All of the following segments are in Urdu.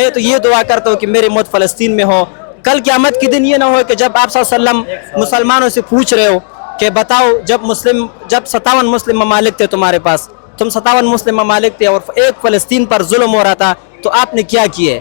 میں تو یہ دعا کرتا ہوں کہ میری موت فلسطین میں ہو. کل قیامت کے دن یہ نہ ہو کہ جب آپ صلی اللہ علیہ وسلم مسلمانوں سے پوچھ رہے ہو کہ بتاؤ جب 57 مسلم ممالک تھے تمہارے پاس, تم 57 مسلم ممالک تھے اور ایک فلسطین پر ظلم ہو رہا تھا, تو آپ نے کیا کیے؟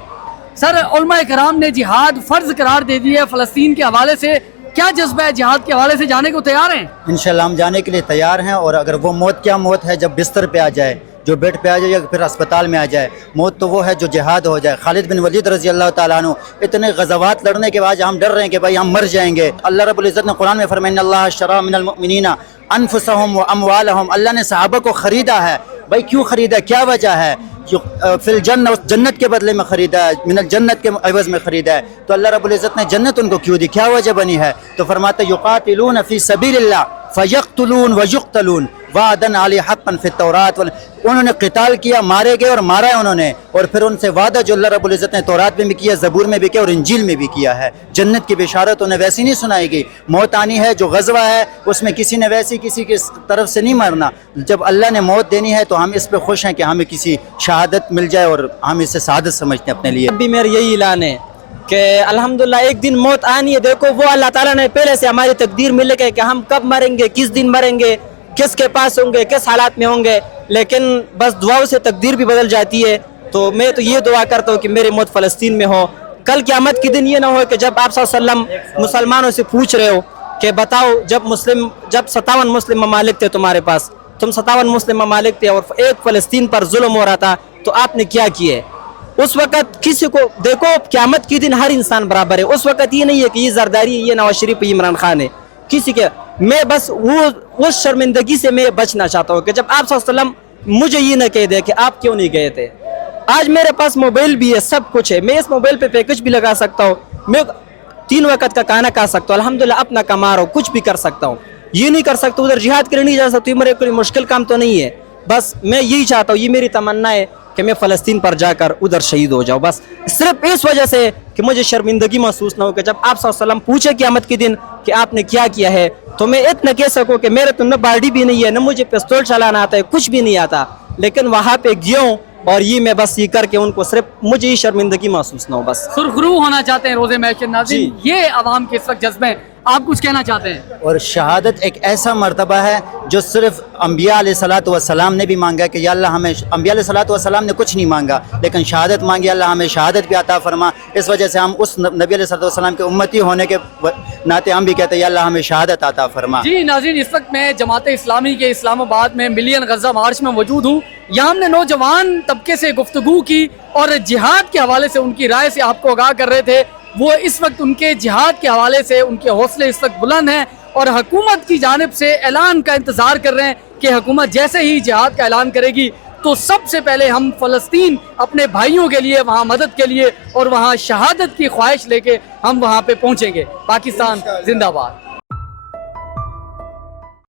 سر علماء کرام نے جہاد فرض قرار دے دی ہے فلسطین کے حوالے سے. کیا جذبہ ہے جہاد کے حوالے سے, جانے کو تیار ہیں؟ انشاءاللہ ہم جانے کے لیے تیار ہیں. اور اگر وہ موت کیا موت ہے جب بستر پہ آ جائے, جو بیڈ پہ آ جائے یا پھر اسپتال میں آ جائے, موت تو وہ ہے جو جہاد ہو جائے. خالد بن ولید رضی اللہ تعالیٰ عنہ اتنے غزوات لڑنے کے بعد ہم ڈر رہے ہیں کہ بھائی ہم مر جائیں گے. اللہ رب العزت نے قرآن میں فرمایا ان اللہ اشتری من المؤمنین انفسهم واموالهم, اللہ نے صحابہ کو خریدا ہے. بھائی کیوں خریدا, کیا وجہ ہے؟ فی الجنہ, جنت کے بدلے میں خریدا ہے, من الجنت کے عوض میں خریدا ہے. تو اللہ رب العزت نے جنت ان کو کیوں دی, کیا وجہ بنی ہے؟ تو فرماتا ہے یقاتلون فی سبیل اللہ فیقتلون ویقتلون وعدا علی حقا فی التورات. انہوں نے قتال کیا, مارے گئے اور مارا ہے انہوں نے, اور پھر ان سے وعدہ جو اللہ رب العزت نے تورات میں بھی کیا, زبور میں بھی کیا اور انجیل میں بھی کیا ہے. جنت کی بشارت انہیں ویسی نہیں سنائی گئی. موت آنی ہے, جو غزوہ ہے اس میں کسی نے ویسی کسی کی طرف سے نہیں مرنا. جب اللہ نے موت دینی ہے تو ہم اس پہ خوش ہیں کہ ہمیں کسی شہادت مل جائے اور ہم اسے سعادت سمجھتے ہیں اپنے لیے. اب بھی میرا یہی اعلان ہے کہ الحمدللہ ایک دن موت آنی ہے. دیکھو وہ اللہ تعالیٰ نے پہلے سے ہماری تقدیر میں لکھا ہے کہ ہم کب مریں گے, کس دن مریں گے, کس کے پاس ہوں گے, کس حالات میں ہوں گے. لیکن بس دعاؤں سے تقدیر بھی بدل جاتی ہے. تو میں تو یہ دعا کرتا ہوں کہ میری موت فلسطین میں ہو. کل قیامت کے دن یہ نہ ہو کہ جب آپ صلی اللہ علیہ وسلم مسلمانوں سے پوچھ رہے ہو کہ بتاؤ جب 57 مسلم ممالک تھے تمہارے پاس, تم 57 مسلم ممالک تھے اور ایک فلسطین پر ظلم ہو رہا تھا, تو آپ نے کیا کیے؟ اس وقت کسی کو دیکھو, قیامت کے دن ہر انسان برابر ہے. اس وقت یہ نہیں ہے کہ یہ زرداری ہے, یہ نواز شریف, یہ عمران خان ہے, کسی کے. میں بس اس شرمندگی سے میں بچنا چاہتا ہوں کہ جب آپ صلی اللہ علیہ وسلم مجھے یہ نہ کہہ دے کہ آپ کیوں نہیں گئے تھے. آج میرے پاس موبائل بھی ہے, سب کچھ ہے, میں اس موبائل پہ پیکج بھی لگا سکتا ہوں, میں 3 وقت کا کھانا کھا سکتا ہوں, الحمدللہ اپنا کما رہا ہوں, کچھ بھی کر سکتا ہوں. یہ نہیں کر سکتا ادھر جہاد کے لیے نہیں جا سکتا, میرے کوئی مشکل کام تو نہیں ہے. بس میں یہی چاہتا ہوں, یہ میری تمنا ہے کہ میں فلسطین پر جا کر ادھر شہید ہو جاؤں. بس صرف اس وجہ سے کہ مجھے شرمندگی محسوس نہ ہو کہ جب آپ صلی اللہ علیہ وسلم پوچھے قیامت کے دن کہ آپ نے کیا کیا ہے, تو میں اتنا کہہ سکوں کہ میرے تو نہ باڈی بھی نہیں ہے, نہ مجھے پستول چلانا آتا ہے, کچھ بھی نہیں آتا, لیکن وہاں پہ گیا ہوں اور یہ میں بس یہ کر کے ان کو صرف مجھے ہی شرمندگی محسوس نہ ہو. بس سرخرو ہونا چاہتے ہیں روزے محشر. ناظرین یہ عوام کے اس وقت جذبے ہیں, آپ کچھ کہنا چاہتے ہیں؟ اور شہادت ایک ایسا مرتبہ ہے جو صرف انبیاء علیہ الصلوۃ والسلام نے بھی مانگا کہ یا اللہ ہمیں, انبیاء علیہ الصلوۃ والسلام نے کچھ نہیں مانگا لیکن شہادت مانگی, اللہ ہمیں شہادت بھی عطا فرما. اس وجہ سے ہم اس نبی علیہ الصلوۃ والسلام کے امتی ہونے کے ناطے ہم بھی کہتے ہیں یا اللہ ہمیں شہادت عطا فرما. جی ناظرین, اس وقت میں جماعت اسلامی کے اسلام آباد میں ملین غزہ مارچ میں موجود ہوں. یہاں ہم نے نوجوان طبقے سے گفتگو کی اور جہاد کے حوالے سے ان کی رائے سے آپ کو آگاہ کر رہے تھے. وہ اس وقت ان کے جہاد کے حوالے سے ان کے حوصلے اس وقت بلند ہیں اور حکومت کی جانب سے اعلان کا انتظار کر رہے ہیں کہ حکومت جیسے ہی جہاد کا اعلان کرے گی تو سب سے پہلے ہم فلسطین اپنے بھائیوں کے لیے وہاں مدد کے لیے اور وہاں شہادت کی خواہش لے کے ہم وہاں پہ پہنچیں گے. پاکستان زندہ باد.